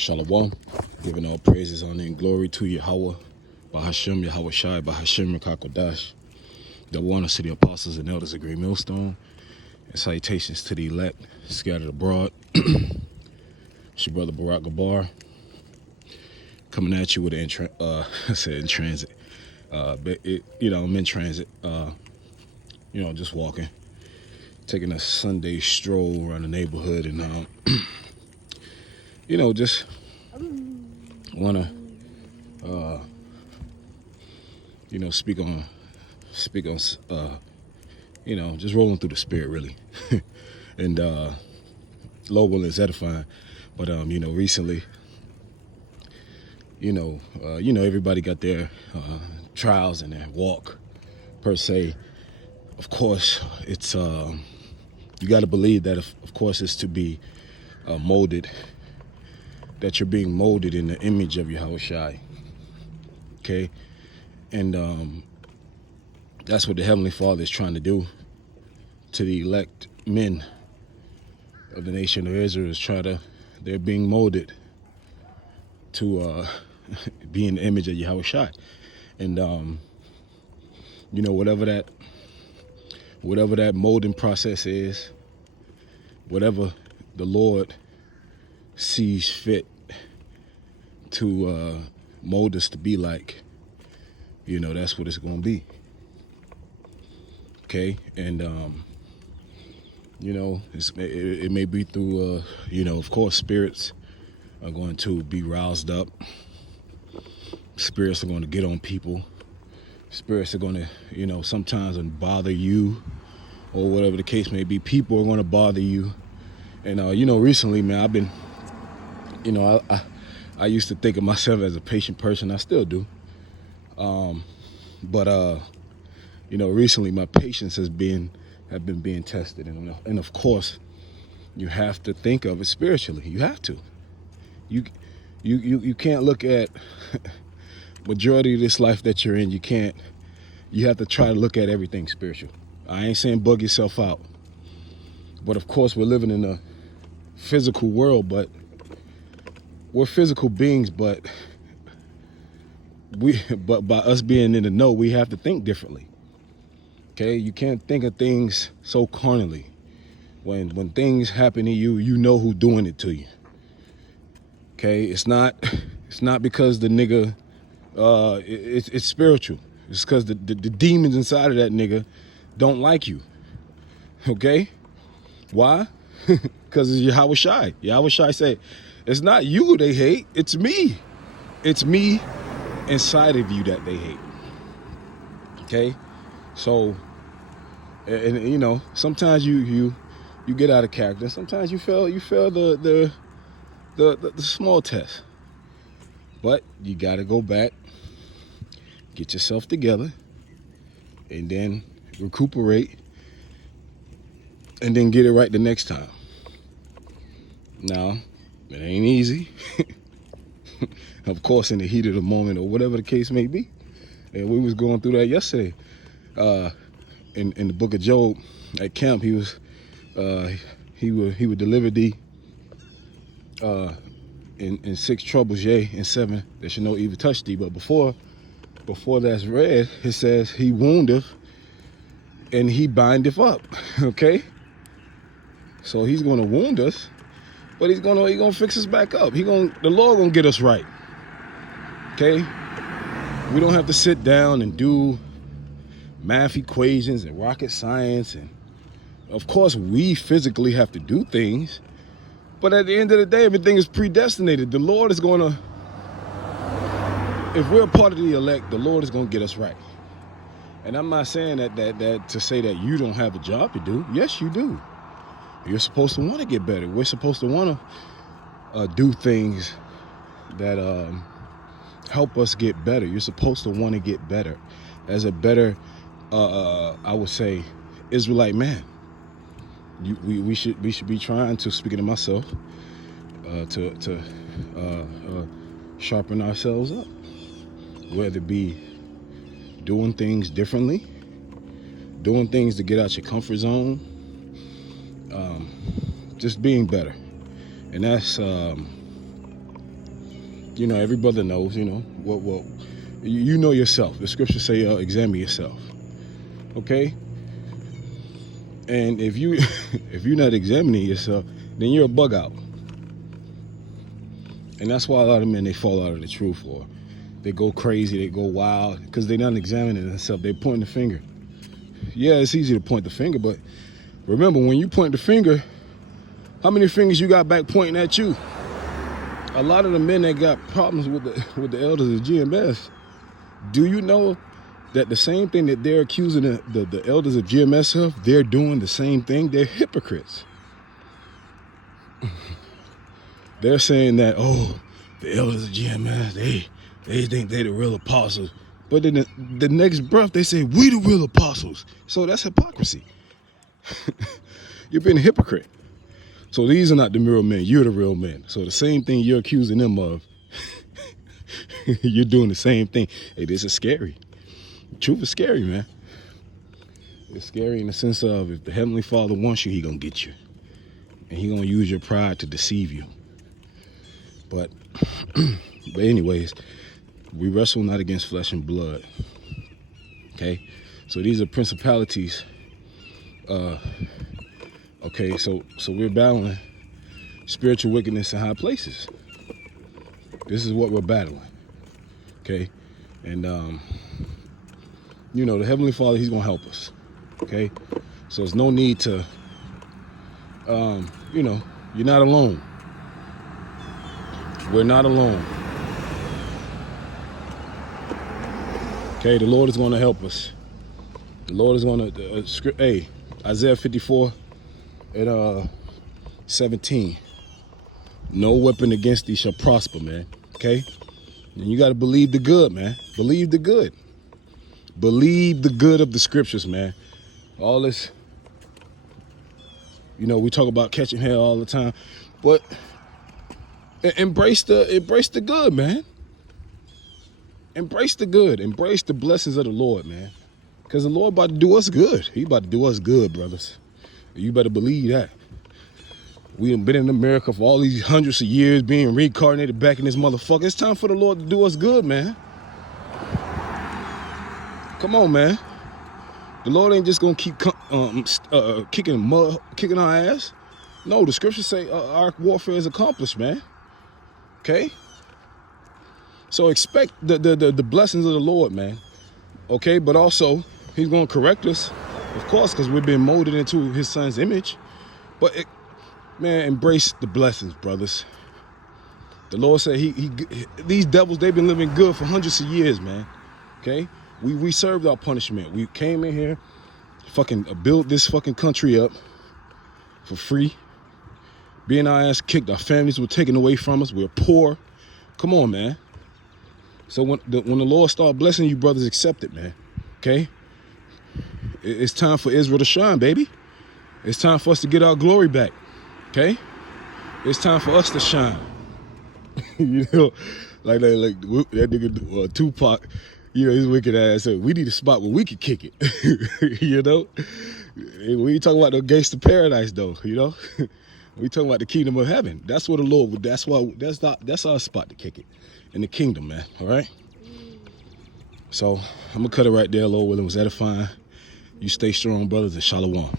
Shalom, giving all praises, honor, and glory to Yahweh, Bahashem, Yahweh Shai, Bahashem, Rakakodash, the warners to the apostles and elders of Great Millstone, and salutations to the elect scattered abroad. It's your brother Barak Gabar, coming at you with I said in transit, I'm in transit, just walking, taking a Sunday stroll around the neighborhood, and just want to, speak on, just rolling through the spirit, really. And Lord willing is edifying. But, recently, everybody got their trials and their walk, per se. Of course, it's, you got to believe that, of course, it's to be molded, that you're being molded in the image of Yahweh Shai. Okay? And that's what the Heavenly Father is trying to do to the elect men of the nation of Israel. They're being molded to be in the image of Yahweh Shai. And, whatever that molding process is, whatever the Lord sees fit to mold us to be like, that's what it's going to be. Okay? And, it may be through, of course, spirits are going to be roused up. Spirits are going to get on people. Spirits are going to, sometimes bother you, or whatever the case may be. People are going to bother you. And, recently, man, I've been, I used to think of myself as a patient person. I still do. But recently my patience have been being tested. And of course, you have to think of it spiritually. You have to. You can't look at majority of this life that you're in. You have to try to look at everything spiritual. I ain't saying bug yourself out. But of course, we're living in a physical world, but we're physical beings, but by us being in the know, we have to think differently. Okay, you can't think of things so carnally. When things happen to you, you know who's doing it to you. Okay, it's not because the nigga, it's spiritual. It's because the demons inside of that nigga don't like you. Okay, why? Because it's Yahweh Shai. Yahweh Shai said, it's not you they hate, it's me. It's me inside of you that they hate. Okay? So, and sometimes you get out of character. Sometimes you fail the small test. But you gotta go back, get yourself together, and then recuperate, and then get it right the next time. Now, it ain't easy. Of course, in the heat of the moment, or whatever the case may be. And we was going through that yesterday. In the book of Job at camp, he would deliver thee in 6 troubles, yea, in 7 there should no evil touch thee. But before that's read, it says he woundeth and he bindeth up. Okay? So he's gonna wound us, but he's gonna fix us back up. The Lord gonna get us right. Okay? We don't have to sit down and do math equations and rocket science. And of course, we physically have to do things. But at the end of the day, everything is predestinated. The Lord is going to, if we're a part of the elect, the Lord is going to get us right. And I'm not saying that to say that you don't have a job to do. Yes, you do. You're supposed to want to get better. We're supposed to want to do things that help us get better. You're supposed to want to get better as a better, I would say, Israelite man. We should be trying to, speaking to myself, to sharpen ourselves up, whether it be doing things differently, doing things to get out your comfort zone, just being better. And that's You know, every brother knows, you know, what you know yourself. The scriptures say, examine yourself. Okay? And if you're not examining yourself, then you're a bug out. And that's why a lot of men, they fall out of the truth, or they go crazy, they go wild, because they're not examining themselves. They're pointing the finger. Yeah, it's easy to point the finger, but remember, when you point the finger, how many fingers you got back pointing at you? A lot of the men that got problems with the elders of GMS, do you know that the same thing that they're accusing the elders of GMS of, they're doing the same thing? They're hypocrites. They're saying that, oh, the elders of GMS, they think they're the real apostles. But in the next breath, they say, we the real apostles. So that's hypocrisy. You've been a hypocrite. So these are not the real men. You're the real men. So the same thing you're accusing them of, you're doing the same thing. Hey, this is scary. Truth is scary, man. It's scary in the sense of, if the Heavenly Father wants you, he gonna get you. And he gonna use your pride to deceive you. But anyways, we wrestle not against flesh and blood. Okay? So these are principalities. Okay, so we're battling spiritual wickedness in high places. This is what we're battling. Okay? And you know, the Heavenly Father, he's gonna help us. Okay? So there's no need to you know, you're not alone. We're not alone. Okay, the Lord is going to help us. The Lord is going to, hey, Isaiah 54 and 17. No weapon against thee shall prosper, man. Okay? And you got to believe the good, man. Believe the good. Believe the good of the scriptures, man. All this, you know, we talk about catching hell all the time, but embrace the good, man. Embrace the good. Embrace the blessings of the Lord, man. Because the Lord about to do us good. He about to do us good, brothers. You better believe that. We have been in America for all these hundreds of years, being reincarnated back in this motherfucker. It's time for the Lord to do us good, man. Come on, man. The Lord ain't just gonna keep kicking our ass. No, the scriptures say our warfare is accomplished, man. Okay? So expect the blessings of the Lord, man. Okay? But also, he's going to correct us, of course, because we're being molded into his son's image. But, man, embrace the blessings, brothers. The Lord said these devils, they've been living good for hundreds of years, man. Okay? We served our punishment. We came in here, fucking built this fucking country up for free. Being our ass kicked, our families were taken away from us. We're poor. Come on, man. So when the Lord start blessing you, brothers, accept it, man. Okay? It's time for Israel to shine, baby. It's time for us to get our glory back. Okay? It's time for us to shine. You know, like that nigga Tupac, you know, his wicked ass said, we need a spot where we can kick it. You know? We ain't talking about no gangster paradise, though, you know? We talking about the kingdom of heaven. That's what the Lord would. That's our spot to kick it, in the kingdom, man. All right. So I'm gonna cut it right there. Lord willing, was edifying. You stay strong, brothers, and shalom.